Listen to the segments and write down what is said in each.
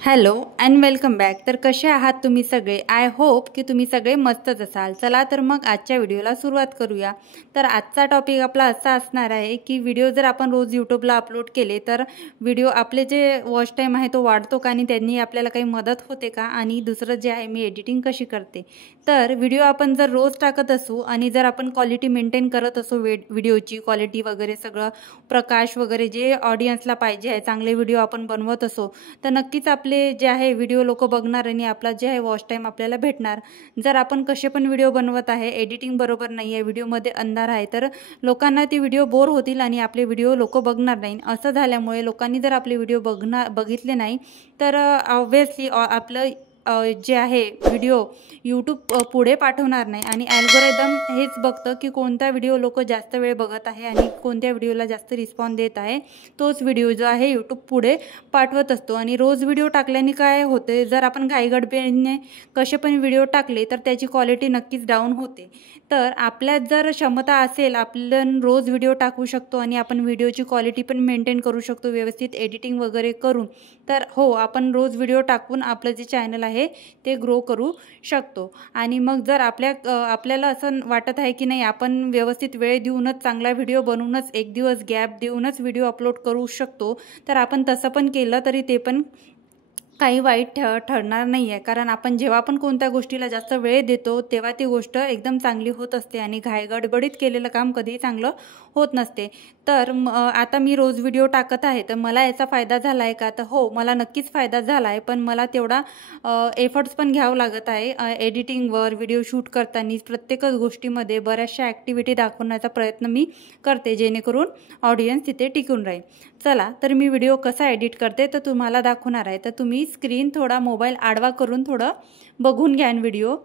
Hello and welcome back. तर कसे आहात तुम्ही सगळे? आय होप की तुम्ही सगळे मस्तच असाल। चला तर मग आजच्या व्हिडिओला सुरुवात करूया। तर आजचा टॉपिक आपला असा असणार आहे की व्हिडिओ जर आपण रोज यूट्यूबला अपलोड केले तर व्हिडिओ आपले जे वॉच टाईम आहे तो वाढतो का आणि त्यांनी आपल्याला काही मदत होते का, आणि दुसरं जे आहे मी एडिटिंग कशी करते। तर व्हिडिओ आपण जर रोज टाकत असू आणि जर आपण क्वालिटी मेंटेन करत असू, व्हिडिओची क्वालिटी वगैरे सगळं प्रकाश वगैरे जे ऑडियन्सला पाहिजे आहे, चांगले व्हिडिओ आपण बनवत असो, तर नक्कीच आपले जे आहे व्हिडिओ लोक बघणार आणि आपला जे आहे वॉच टाइम आपल्याला भेटणार। जर आपण कसे पण व्हिडिओ बनवत आहे, एडिटिंग बरोबर नाही आहे, व्हिडिओमध्ये अंधार आहे, तर लोकांना ती व्हिडिओ बोर होतील आणि आपले व्हिडिओ लोक बघणार नाही। असं झाल्यामुळे लोकांनी जर आपले व्हिडिओ बघितले नाही तर ऑब्व्हियसली आपलं जे आहे व्हिडिओ यूट्यूब पुढे पाठवणार नाही आणि अल्गोरिदम हेच बघतं की कोणता व्हिडिओ लोक जास्त वेळ बघत आहे आणि कोणत्या व्हिडिओला जास्त रिस्पॉन्स देत आहे, तोच व्हिडिओ जो आहे यूट्यूब पुढे पाठवत असतो। आणि रोज व्हिडिओ टाकल्याने काय होते, जर आपण घाईगडबडीने कसे पण व्हिडिओ टाकले तर त्याची क्वालिटी नक्कीच डाऊन होते। तर आपल्यात जर क्षमता असेल, आपण रोज व्हिडिओ टाकू शकतो आणि आपण व्हिडिओची क्वालिटी पण मेंटेन करू शकतो व्यवस्थित एडिटिंग वगैरे करून, तर हो आपण रोज व्हिडिओ टाकून आपलं जे चॅनल आहे ते ग्रो करू शकतो। आणि मग जर आपल्याला असं वाटत आहे की नाही आपण व्यवस्थित वेळ देऊनच चांगला व्हिडिओ बनवूनच एक दिवस गॅप देऊनच व्हिडिओ अपलोड करू शकतो, तर आपण तसं पण केलं तरी ते पण काही वाईट ठरणार नाही आहे। कारण आपण जेव्हा पण कोणत्या गोष्टीला जास्त वेळ देतो तेव्हा ती गोष्ट एकदम चांगली होत असते आणि घाईगडबडीत केलेलं काम कधीही चांगलं होत नसते। तर आता मी रोज व्हिडिओ टाकत आहे, तर मला याचा फायदा झाला आहे का? तर हो, मला नक्कीच फायदा झाला आहे, पण मला तेवढा एफर्ट्स पण घ्यावं लागत आहे। एडिटिंगवर, व्हिडिओ शूट करताना प्रत्येकच गोष्टीमध्ये बऱ्याचशा ॲक्टिव्हिटी दाखवण्याचा प्रयत्न मी करते जेणेकरून ऑडियन्स तिथे टिकून राहील। चला तर मी व्हिडिओ कसा एडिट करते तर तुम्हाला दाखवणार आहे। तर तुम्ही स्क्रीन थोडा मोबाईल आडवा करून थोडं बघून घ्या व्हिडिओ।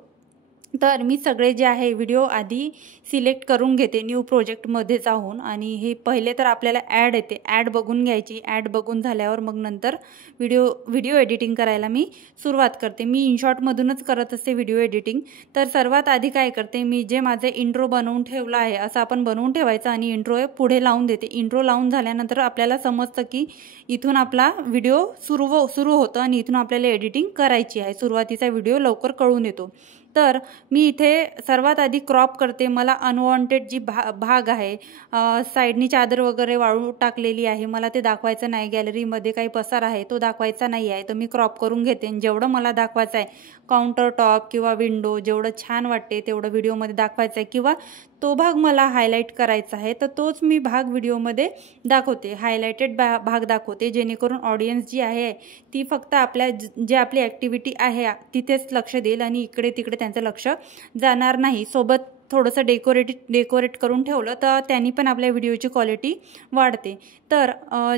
तर मी सगळे जे आहे व्हिडिओ आधी सिलेक्ट करून घेते न्यू प्रोजेक्टमध्ये जाऊन, आणि हे पहिले तर आपल्याला ॲड येते, ॲड बघून घ्यायची। ॲड बघून झाल्यावर मग नंतर व्हिडिओ एडिटिंग करायला मी सुरुवात करते। मी इनशॉटमधूनच करत असते व्हिडिओ एडिटिंग। तर सर्वात आधी काय करते, मी जे माझे इंट्रो बनवून ठेवला आहे असं आपण बनवून ठेवायचं आणि इंट्रो पुढे लावून देते। इंट्रो लावून झाल्यानंतर आपल्याला समजतं की इथून आपला व्हिडिओ सुरू होतं आणि इथून आपल्याला एडिटिंग करायची आहे। सुरुवातीचा व्हिडिओ लवकर कळून येतो। तर मी इथे सर्वात आधी क्रॉप करते। मला अनवॉन्टेड जी भाग आहे, साईडनी चादर वगैरे वाळू टाकलेली आहे, मला ते दाखवायचं नाही। गॅलरीमध्ये काही पसार आहे तो दाखवायचा नाही आहे, तर मी क्रॉप करून घेते। जेवढं मला दाखवायचं आहे, काउंटर टॉप किंवा विंडो जेवढं छान वाटते तेवढं व्हिडिओमध्ये दाखवायचं आहे, किंवा तो भाग मला हायलाईट करायचा आहे तर तोच मी भाग व्हिडिओमध्ये दाखवते, हायलाइटेड भाग दाखवते, जेणेकरून ऑडियन्स जी आहे ती फक्त आपल्या जे आपली ॲक्टिव्हिटी आहे तिथेच लक्ष देईल आणि इकडे तिकडे त्यांचं लक्ष जाणार नाही। सोबत थोडंसं डेकोरेट करून ठेवलं तर त्यांनी पण आपल्या व्हिडिओची क्वालिटी वाढते। तर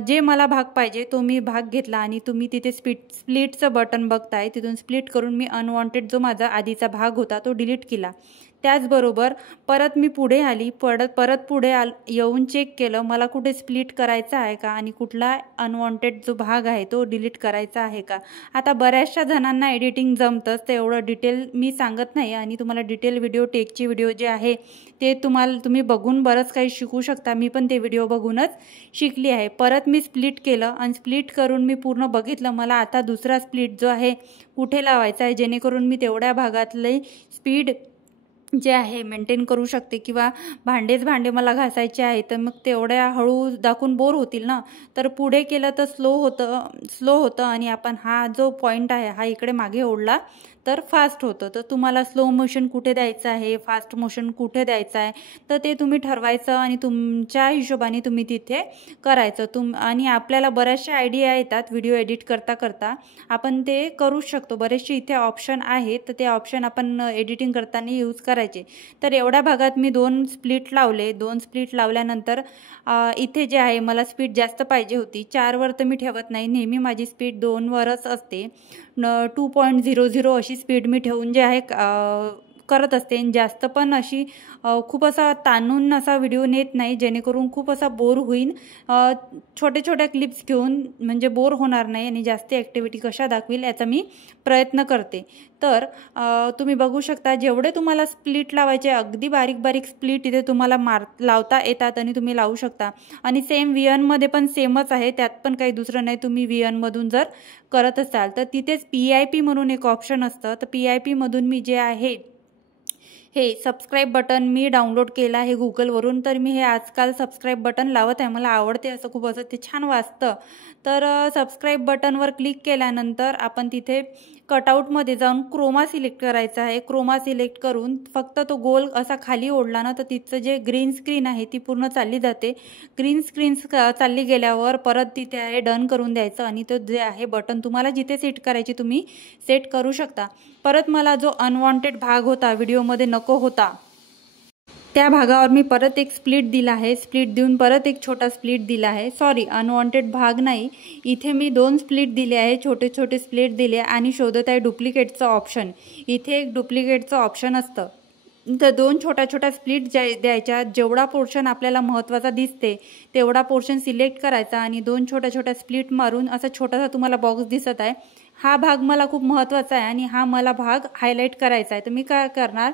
जे मला भाग पाहिजे तो मी भाग घेतला आणि तुम्ही तिथे स्प्लिटचं बटन बघताय, तिथून स्प्लिट करून मी अनवॉन्टेड जो माझा आधीचा भाग होता तो डिलीट केला। त्याचबरोबर परत मी पुढे आली, परत पुढे येऊन चेक केलं मला कुठे स्प्लिट करायचा आहे का आणि कुठला अनवॉन्टेड जो भाग आहे तो डिलीट करायचा आहे का। आता बऱ्याचशा जणांना एडिटिंग जमतंच, ते एवढं डिटेल मी सांगत नाही आणि तुम्हाला डिटेल व्हिडिओ टेकचे व्हिडिओ जे आहे ते तुम्ही बघून बरंच काही शिकू शकता। मी पण ते व्हिडिओ बघूनच शिकली आहे। परत मी स्प्लिट केलं आणि स्प्लिट करून मी पूर्ण बघितलं मला आता दुसरा स्प्लिट जो आहे कुठे लावायचा आहे, जेणेकरून मी तेवढ्या भागातले स्पीड जे आहे मेंटेन करू शकते, किंवा भांडे मला घासायचे आहे तर मग तेवढ्या हळू दाखवून बोर होतील ना, तर पुढे केलं तर स्लो होतं आणि आपण हा जो पॉईंट आहे हा इकडे मागे ओढला तर फास्ट होतं। तर तुम्हाला स्लो मोशन कुठे द्यायचं आहे, फास्ट मोशन कुठे द्यायचं आहे, तर ते तुम्ही ठरवायचं आणि तुमच्या हिशोबाने तुम्ही तिथे करायचं। आणि आपल्याला बऱ्याचशा आयडिया येतात व्हिडिओ एडिट करता आपण ते करू शकतो। बरेचसे इथे ऑप्शन आहेत, तर ते ऑप्शन आपण एडिटिंग करताना यूज करायचे। तर एवढ्या भागात मी 2 स्प्लिट लावले। 2 स्प्लिट लावल्यानंतर इथे जे आहे मला स्पीड जास्त पाहिजे होती, 4वर तर मी ठेवत नाही, नेहमी माझी स्पीड 2वरच असते। 2.00 अशी स्पीड मी ठेवून जे आहे करत असते. जास्त पण अशी खूप असा ताणून असा व्हिडिओ नेत नाही, जेणेकरून खूप असा बोर होईल. छोटे छोट्या क्लिप्स घेऊन म्हणजे बोर होणार नाही आणि जास्त ॲक्टिव्हिटी कशा दाखवेल याचा मी प्रयत्न करते. तर तुम्ही बघू शकता, जेवढे तुम्हाला स्प्लिट लावायचे अगदी बारीक बारीक स्प्लिट इथे तुम्हाला लावता येतात आणि तुम्ही लावू शकता. आणि सेम VN पण सेमच आहे, त्यात पण काही दुसरं नाही. तुम्ही VN जर करत असाल तर तिथेच PIP म्हणून एक ऑप्शन असतं. तर PIP मधून मी जे आहे हे सबस्क्राईब बटन मी डाउनलोड केलं आहे गुगलवरून. तर मी हे आजकाल सबस्क्राईब बटन लावत आहे, मला आवडते असं खूप, असं ते छान वाजतं. तर सबस्क्राईब बटनवर क्लिक केल्यानंतर आपण तिथे कटआउटमध्ये जाऊन क्रोमा सिलेक्ट करायचा आहे. क्रोमा सिलेक्ट करून फक्त तो गोल असा खाली ओढला ना तर तिथं जे ग्रीन स्क्रीन आहे ती पूर्ण चालली जाते. ग्रीन स्क्रीन चालली गेल्यावर परत तिथे आहे डन करून द्यायचं आणि तो जे आहे बटन तुम्हाला जिथे सेट करायची तुम्ही सेट करू शकता. परत मला जो अनवॉन्टेड भाग होता व्हिडिओमध्ये नको होता त्या भागावर मी परत एक स्प्लिट दिला आहे. स्प्लिट देऊन परत एक छोटा स्प्लिट दिला आहे. सॉरी, अनवॉन्टेड भाग नाही, इथे मी 2 स्प्लिट दिले आहे, छोटे छोटे स्प्लिट दिले आणि शोधत आहे डुप्लिकेटचं ऑप्शन. इथे एक डुप्लिकेटचं ऑप्शन असतं. तर 2 छोट्या छोट्या स्प्लिट द्यायच्या. जेवढा पोर्शन आपल्याला महत्त्वाचा दिसते तेवढा पोर्शन सिलेक्ट करायचा आणि 2 छोट्या छोट्या स्प्लिट मारून असा छोटासा तुम्हाला बॉक्स दिसत आहे, हा भाग मला खूप महत्त्वाचा आहे आणि हा मला भाग हायलाईट करायचा आहे. तर मी काय करणार,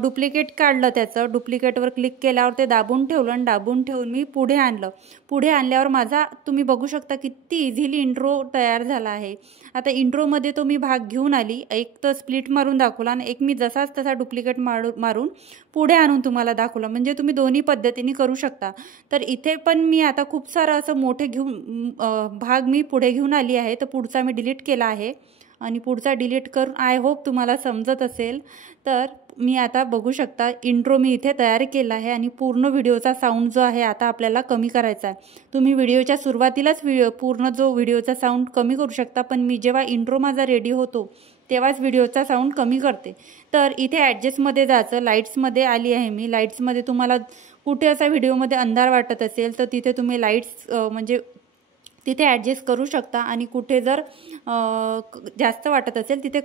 डुप्लिकेट काढलं, त्याचं डुप्लिकेटवर क्लिक केल्यावर ते दाबून ठेवलं आणि दाबून ठेवून मी पुढे आणलं. पुढे आणल्यावर माझा तुम्ही बघू शकता किती इझिली इंट्रो तयार झाला आहे. आता इंट्रोमध्ये तो मी भाग घेऊन आली, एक तर स्प्लिट मारून दाखवला आणि एक मी जसाच तसा डुप्लिकेट मारून पुढे आणून तुम्हाला दाखवलं. म्हणजे तुम्ही दोन्ही पद्धतीने करू शकता. तर इथे पण मी आता खूप सारं असं मोठे भाग मी पुढे घेऊन आली आहे. तर पुढचा मी डिलीट केला आहे आणि पुढचा डिलीट करून आय होप तुम्हाला समजत असेल. तर मी आता बघू शकता इंट्रो मी इथे तयार केला आहे आणि पूर्ण व्हिडिओचा साऊंड जो आहे आता आपल्याला कमी करायचा आहे. तुम्ही व्हिडिओच्या सुरुवातीलाच पूर्ण जो व्हिडिओचा साऊंड कमी करू शकता, पण मी जेव्हा इंट्रो माझा रेडी होतो तेव्हाच व्हिडिओचा साऊंड कमी करते. तर इथे ॲडजस्टमध्ये जायचं, लाईट्समध्ये आली आहे मी. लाईट्समध्ये तुम्हाला कुठे असा व्हिडिओमध्ये अंधार वाटत असेल तर तिथे तुम्ही लाईट्स म्हणजे तिथे ॲडजस्ट करू शकता आणि कुठे जर जास्त वाटत असेल तिथे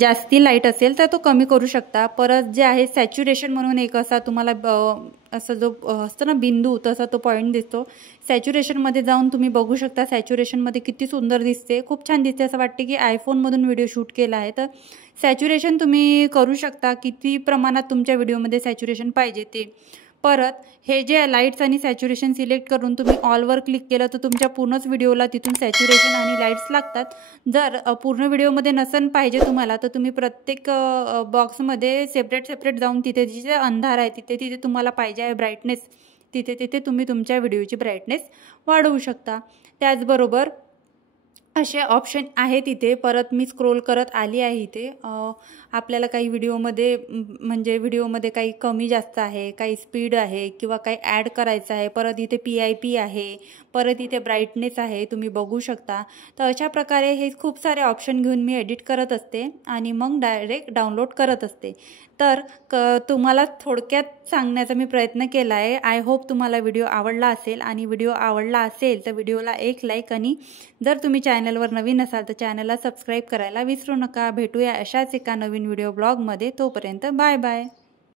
जास्ती लाईट असेल तर तो कमी करू शकता. परत जे आहे सॅच्युरेशन म्हणून एक असा तुम्हाला असं जो असतं ना बिंदू, तसा तो पॉईंट दिसतो. सॅच्युरेशनमध्ये जाऊन तुम्ही बघू शकता सॅच्युरेशनमध्ये किती सुंदर दिसते, खूप छान दिसते. असं वाटते की आयफोनमधून व्हिडिओ शूट केला आहे. तर सॅच्युरेशन तुम्ही करू शकता किती प्रमाणात तुमच्या व्हिडिओमध्ये सॅच्युरेशन पाहिजे ते. परत हे जे लाईट्स आणि सॅच्युरेशन सिलेक्ट करून तुम्ही ऑलवर क्लिक केलं तर तुमच्या पूर्णच व्हिडिओला तिथून सॅच्युरेशन आणि लाईट्स लागतात. जर पूर्ण व्हिडिओमध्ये नसन पाहिजे तुम्हाला तर तुम्ही प्रत्येक बॉक्समध्ये सेपरेट जाऊन तिथे जिथे अंधार आहे तिथे तुम्हाला पाहिजे आहे ब्राईटनेस, तिथे तुम्ही तुमच्या व्हिडिओची ब्राईटनेस वाढवू शकता. त्याचबरोबर असे ऑप्शन आहे तिथे. परत मी स्क्रोल करत आली आहे इथे. आपल्याला काही व्हिडिओमध्ये काही कमी जास्त आहे, काही स्पीड आहे किंवा काही ॲड करायचं आहे. परत इथे PIP आहे, परत इथे ब्राईटनेस आहे, तुम्ही बघू शकता. तर अशा प्रकारे हे खूप सारे ऑप्शन घेऊन मी एडिट करत असते आणि मग डायरेक्ट डाउनलोड करत असते. तर तुम्हाला थोडक्यात सांगण्याचा मी प्रयत्न केला आहे. आय होप तुम्हाला व्हिडिओ आवडला असेल आणि व्हिडिओ आवडला असेल तर व्हिडिओला एक लाईक आणि जर तुम्ही चॅनलवर नवीन असाल तर चॅनलला सबस्क्राईब करायला विसरू नका. भेटूया अशाच एका नवीन व्हिडिओ ब्लॉगमध्ये. तोपर्यंत बाय बाय.